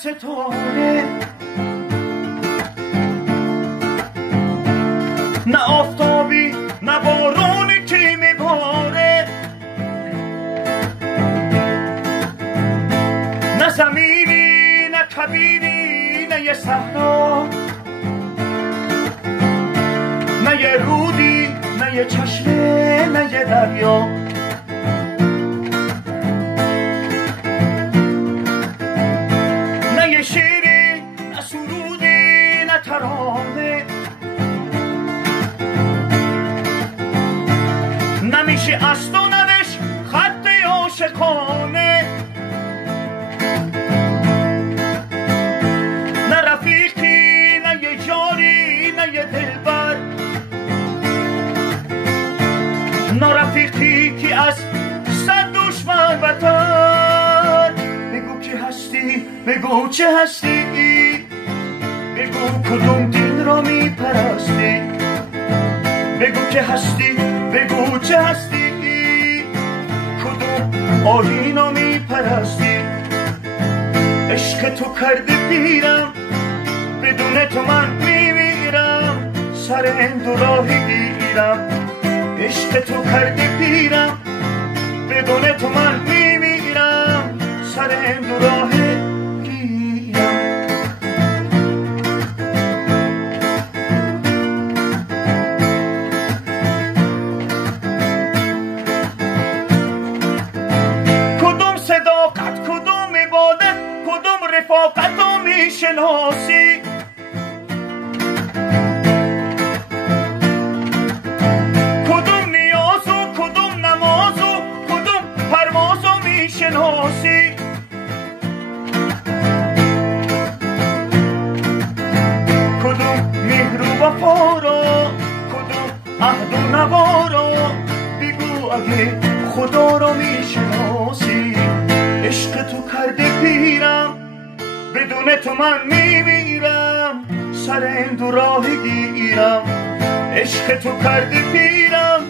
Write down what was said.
ستاره، نه آفتابی نه بارونی که میباره، نه زمینی نه کبیری نه یه صحرا، نه یه رودی نه یه چشمه نه یه دریا. نه یه شیری نه سرودی نه ترانه، نمیشه از تو نوشت خط عاشقانه. نه رفیقی نه یه جاری نه یه دلبر، نه رفیقی که از صد دشمن بتر. بگو که هستی بگو چه هستی، بگو کدوم دین را میپرستی. بگو که هستی بگو چه هستی، کدوم آیین را میپرستی. عشق تو کرده پیرم، بدون تو من میمیرم، سر هندو راهی گیرم. عشق تو کرده پیرم، بدون تو من میمیرم، سر هندو راهی گیرم. کدوم صداقت کدوم عبادت، کدوم رفاقت رو میشناسی. کدوم نیاز و کدوم نماز و کدوم پرواز رو میشناسی. کدوم مهر و وفا رو، کدوم عهد و نوا رو، بگو اگه خدا رو میشناسی. عشق تو کرده پیرم، بدون تو من میمیرم، سر هندو راهی گیرم. عشق تو کرده پیرم،